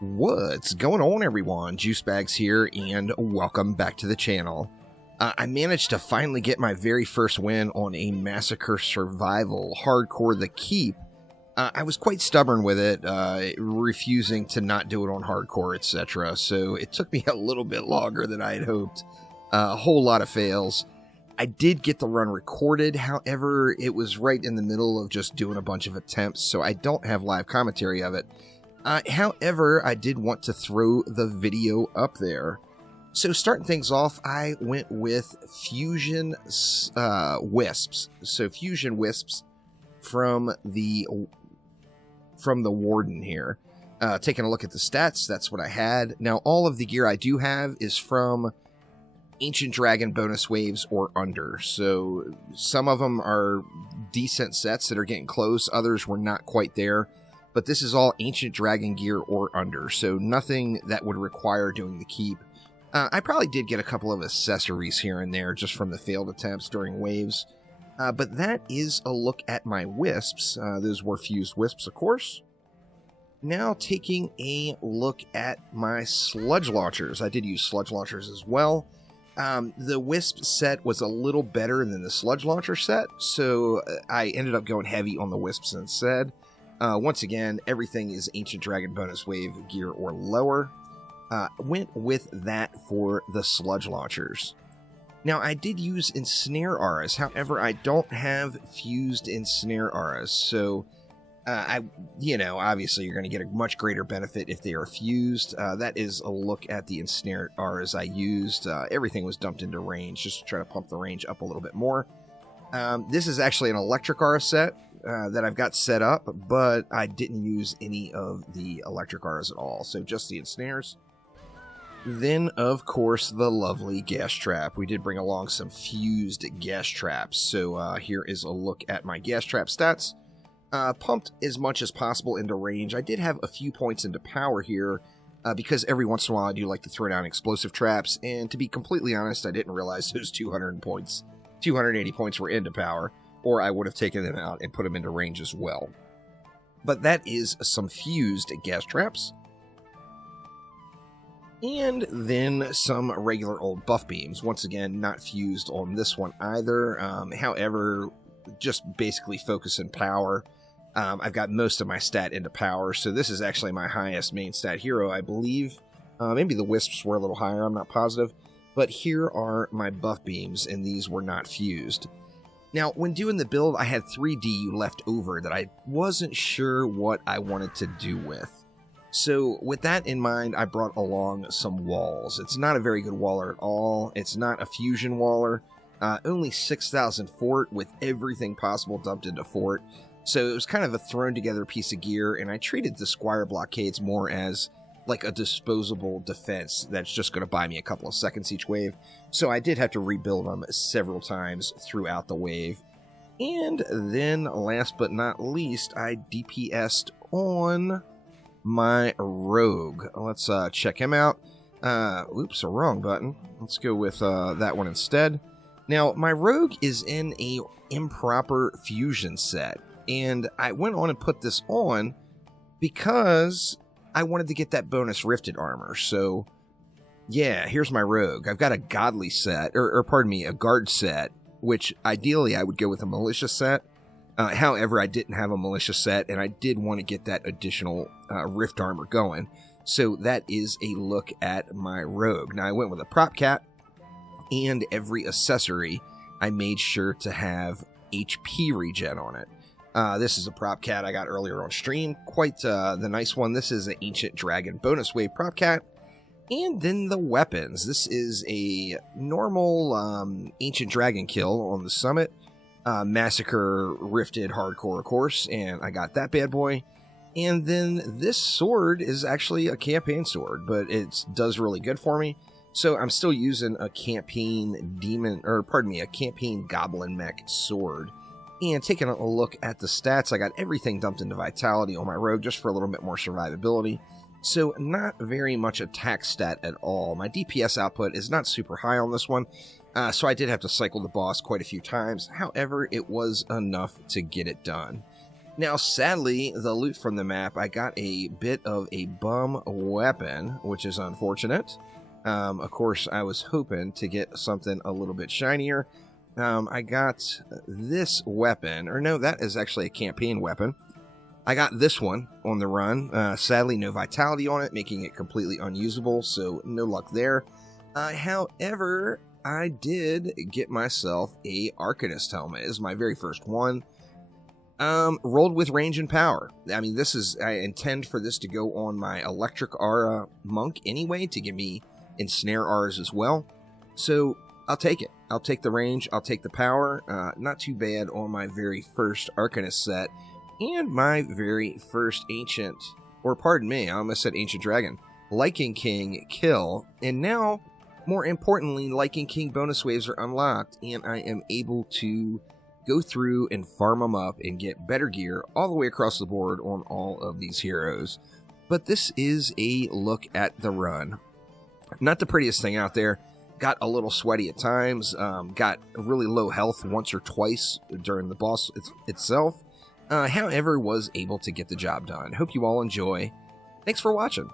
What's going on, everyone? Juicebags here, and welcome back to the channel. I managed to finally get my very first win on a Massacre Survival Hardcore The Keep. I was quite stubborn with it, refusing to not do it on Hardcore, etc. So it took me a little bit longer than I had hoped. A whole lot of fails. I did get the run recorded, however, it was right in the middle of just doing a bunch of attempts, so I don't have live commentary of it. However, I did want to throw the video up there. So starting things off, I went with Fusion Wisps. So Fusion Wisps from the Warden here. Taking a look at the stats, that's what I had. Now, all of the gear I do have is from Ancient Dragon bonus waves or under. So some of them are decent sets that are getting close. Others were not quite there. But this is all Ancient Dragon gear or under, so nothing that would require doing the keep. I probably did get a couple of accessories here and there just from the failed attempts during waves. But that is a look at my wisps. Those were fused wisps, of course. Now taking a look at my sludge launchers. I did use sludge launchers as well. The wisp set was a little better than the sludge launcher set, so I ended up going heavy on the wisps instead. Once again, everything is Ancient Dragon bonus wave gear or lower. Went with that for the sludge launchers. Now, I did use ensnare auras, however, I don't have fused ensnare auras, so obviously you're going to get a much greater benefit if they are fused. That is a look at the ensnare auras I used. Everything was dumped into range just to try to pump the range up a little bit more. This is actually an electric aura set that I've got set up, but I didn't use any of the electric auras at all, so just the ensnares. Then, of course, the lovely gas trap. We did bring along some fused gas traps, so here is a look at my gas trap stats. Pumped as much as possible into range. I did have a few points into power here, because every once in a while I do like to throw down explosive traps, and to be completely honest, I didn't realize those 280 points were into power, or I would have taken them out and put them into range as well. But that is some fused gas traps. And then some regular old buff beams. Once again, not fused on this one either. However, just basically focus in power. I've got most of my stat into power, so this is actually my highest main stat hero, I believe. Maybe the wisps were a little higher, I'm not positive. But here are my buff beams, and these were not fused. Now, when doing the build, I had 3 DU left over that I wasn't sure what I wanted to do with. So, with that in mind, I brought along some walls. It's not a very good waller at all. It's not a fusion waller. Only 6,000 fort with everything possible dumped into fort. So, it was kind of a thrown-together piece of gear, and I treated the Squire blockades more as like a disposable defense that's just going to buy me a couple of seconds each wave. So I did have to rebuild them several times throughout the wave. And then, last but not least, I DPS'd on my rogue. Let's check him out. Oops, a wrong button. Let's go with that one instead. Now, my rogue is in a improper fusion set. And I went on and put this on because I wanted to get that bonus rifted armor, so yeah, here's my rogue. I've got a godly set, or pardon me, a guard set, which ideally I would go with a militia set. However, I didn't have a militia set, and I did want to get that additional rift armor going, so that is a look at my rogue. Now, I went with a prop cat, and every accessory I made sure to have HP regen on it. This is a prop cat I got earlier on stream. Quite the nice one. This is an Ancient Dragon bonus wave prop cat. And then the weapons. This is a normal Ancient Dragon kill on the summit. Massacre Rifted Hardcore, of course. And I got that bad boy. And then this sword is actually a campaign sword, but it does really good for me. So I'm still using a campaign a campaign goblin mech sword. And taking a look at the stats, I got everything dumped into Vitality on my rogue just for a little bit more survivability. So not very much attack stat at all. My DPS output is not super high on this one, so I did have to cycle the boss quite a few times. However, it was enough to get it done. Now, sadly, the loot from the map, I got a bit of a bum weapon, which is unfortunate. Of course, I was hoping to get something a little bit shinier. I got this weapon, or no, that is actually a campaign weapon. I got this one on the run. Sadly, no vitality on it, making it completely unusable, so no luck there. However, I did get myself a Arcanist helmet. It is my very first one. Rolled with range and power. I mean, I intend for this to go on my Electric Aura Monk anyway, to give me Ensnare Auras as well. So, I'll take it. I'll take the range, I'll take the power. Not too bad on my very first Arcanist set, and my very first Ancient, or pardon me, I almost said Ancient Dragon, Lichen King kill. And now, more importantly, Lichen King bonus waves are unlocked, and I am able to go through and farm them up and get better gear all the way across the board on all of these heroes. But this is a look at the run. Not the prettiest thing out there. Got a little sweaty at times. Got really low health once or twice during the boss itself. However, was able to get the job done. Hope you all enjoy. Thanks for watching.